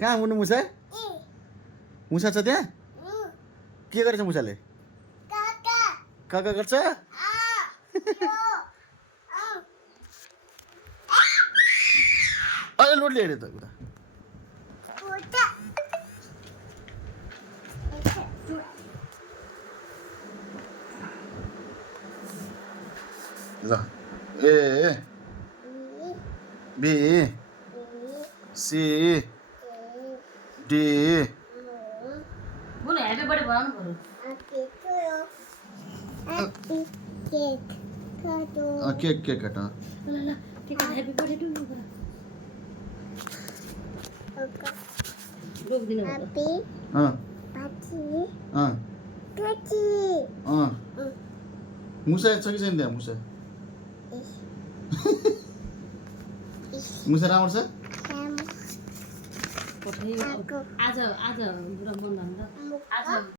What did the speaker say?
कहाँ हुनु मुसा मुसा छ त्यहाँ के गरेछ मुसाले काका गर्छ अरे लोडले हेऱ्यो त उता ल ए बी सी डी बोलो हैप्पी बर्थडे बनाउनु पर्यो केक केक काट ल ल के गर्छ हैप्पी बर्थडे टु रोक दिनु मुसा छ कि छैन त्यहाँ मुसा मुसा राम्रो छ आज आज बुढा बन्द आज